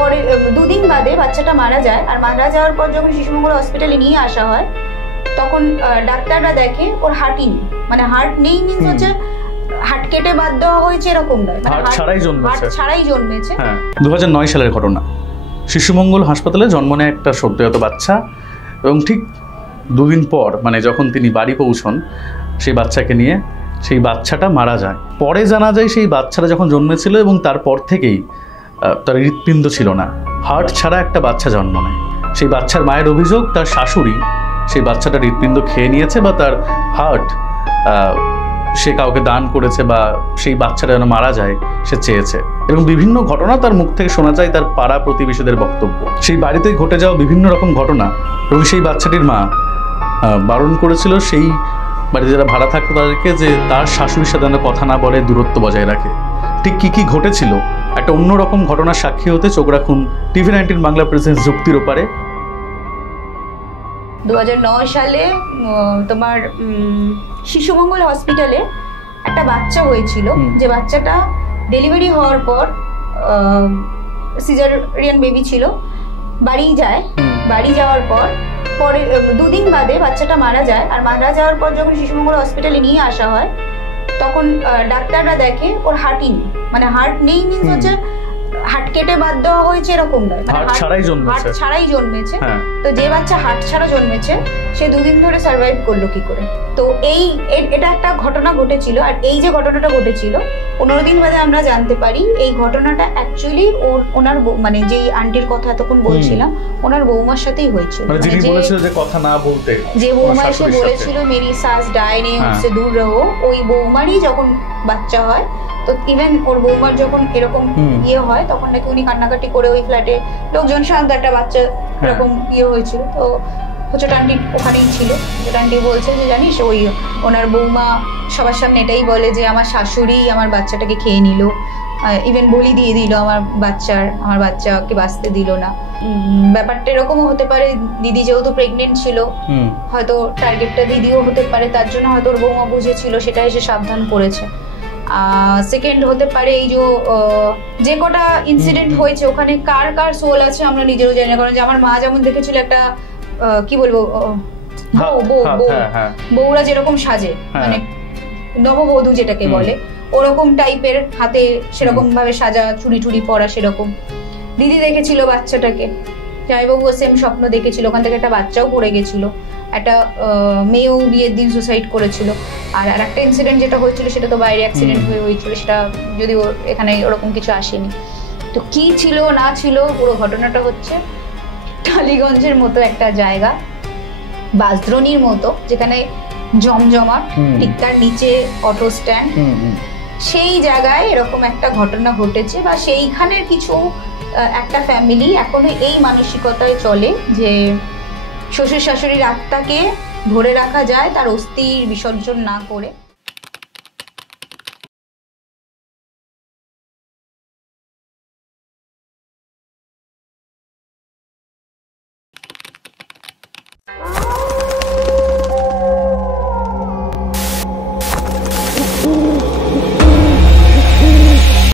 পরে 2 দিন বাদে বাচ্চাটা মারা যায়। আর মারা যাওয়ার পর যখন শিশুমঙ্গল হসপিটালে নিয়ে আসা হয় তখন ডাক্তাররা দেখে ওর হার্টই নেই, মানে হার্ট নেই মিন্স হচ্ছে হার্ট কেটে বাদ দেওয়া হয়েছে এরকম নয়, মানে হার্ট ছাড়াই জন্মেছে। 2009 সালের ঘটনা। শিশুমঙ্গল হাসপাতালে জন্ম নেয় একটা সদ্যজাত বাচ্চা এবং ঠিক 2 দিন পর মানে যখন তিনি বাড়ি পৌঁছন সেই বাচ্চাকে নিয়ে, সেই বাচ্চাটা মারা যায়। পরে জানা যায় সেই বাচ্চাটা যখন জন্মেছিল এবং তারপর থেকেই তার হৃৎপিণ্ড ছিল না, হার্ট ছাড়া একটা বাচ্চা জন্ম নেয়। সেই বাচ্চার মায়ের অভিযোগ তার শাশুড়ি সেই বাচ্চাটার হৃৎপিণ্ড খেয়ে নিয়েছে বা তার হার্ট সে কাউকে দান করেছে বা সেই বাচ্চাটা যেন মারা যায় সে চেয়েছে। এবং বিভিন্ন ঘটনা তার মুখ থেকে শোনা যায়, তার পাড়া প্রতিবেশীদের বক্তব্য। সেই বাড়িতে ঘটে যাওয়া বিভিন্ন রকম ঘটনা এবং সেই বাচ্চাটির মা বারণ করেছিল সেই বাড়িতে যারা ভাড়া থাকতো তাদেরকে যে তার শাশুড়ির সাথে যেন কথা না বলে, দূরত্ব বজায় রাখে। ঠিক কী ঘটেছিল একটা অন্যরকম ঘটনার সাক্ষী হতে চোখ রাখুন TV19 বাংলা প্রেজেন্স যুক্তির ওপারে। 2009 সালে তোমার শিশুমঙ্গল হসপিটালে একটা বাচ্চা হয়েছিল, যে বাচ্চাটা ডেলিভারি হওয়ার পর সিজারিয়ান বেবি ছিল, বাড়ি যায়। বাড়ি যাওয়ার পর পরে 2 দিন বাদে বাচ্চাটা মারা যায়। আর মারা যাওয়ার পর যখন শিশুমঙ্গল হসপিটালে নিয়ে আসা হয় তখন ডাক্তাররা দেখে ওর হার্টই নেই, মানে হার্ট নেই মিন্স হচ্ছে হার্ট কেটে বাদ দেওয়া হয়েছে এরকম নয়, মানে হার্ট ছাড়াই জন্মেছে। তো যে বাচ্চা হার্ট ছাড়া জন্মেছে সে 2 দিন ধরে সার্ভাইভ করলো কি করে? তো এটা একটা ঘটনা ঘটেছিল। আর এই যে ঘটনাটা ঘটেছিল 15 দিন বাদে আমরা জানতে পারি এই ঘটনাটা অ্যাকচুয়ালি ওনার মানে যেই আন্টির কথা তখন বলছিলাম ওনার বৌমার সাথেই হয়েছিল, যে বৌমা এসে বলেছিল মেরি সাস ডায়নে উনসে দূর রহো, ওই বৌমারই যখন বাচ্চা হয়। তো ইভেন ওর বৌমার যখন এরকম হয় তখন নাকি উনি কান্নাকাটি করে ওই ফ্ল্যাটে লোকজন শান্ত একটা বাচ্চা এরকম হয়েছিল। তো ছোট আন্টি ওখানেই ছিল। ছোট আন্টি বলছে যে জানিস ওই ওনার বৌমা সবার সামনে এটাই বলে যে আমার শাশুড়ি আমার বাচ্চাটাকে খেয়ে নিল, ইভেন বলি দিয়ে দিল আমার বাচ্চাকে বাঁচতে দিল না। ব্যাপারটা এরকমও হতে পারে দিদি যেহেতু প্রেগনেন্ট ছিল, হয়তো টার্গেটটা দিদিও হতে পারে, তার জন্য হয়তো ওর বৌমা বুঝেছিল, সেটা এসে সাবধান করেছে। সেকেন্ড হতে পারে এই যে কটা ইনসিডেন্ট হয়েছে ওখানে কার কার সোল আছে আমরা নিজেরও জানি না। কারণ যে আমার মা যেমন দেখেছিল একটা কি বলবো বউরা যেরকম সাজে, মানে নববধূ যেটাকে বলে ওরকম টাইপের, হাতে সেরকম ভাবে সাজা, চুড়ি টুড়ি পরা সেরকম। দিদি দেখেছিল বাচ্চাটাকে, জামাইবাবুও সেম স্বপ্ন দেখেছিল, ওখান থেকে একটা বাচ্চাও পড়ে গেছিল, একটা মেয়েও বিয়ের দিন সুসাইড করেছিল। আর একটা ইনসিডেন্ট যেটা হয়েছিল সেটা তো বাইরে অ্যাক্সিডেন্ট হয়েছিল, সেটা যদিও এখানে ওরকম কিছু আসেনি। তো কি ছিল না ছিল পুরো ঘটনাটা হচ্ছে টালিগঞ্জের মতো একটা জায়গা, বাসদ্রোণীর মতো, যেখানে জমজমাট, ঠিক তার নিচে অটো স্ট্যান্ড, সেই জায়গায় এরকম একটা ঘটনা ঘটেছে। বা সেইখানের কিছু একটা ফ্যামিলি এখনো এই মানসিকতায় চলে যে শ্বশুর শাশুড়ির আত্মাকে ধরে রাখা যায় তার অস্থি বিসর্জন না করে।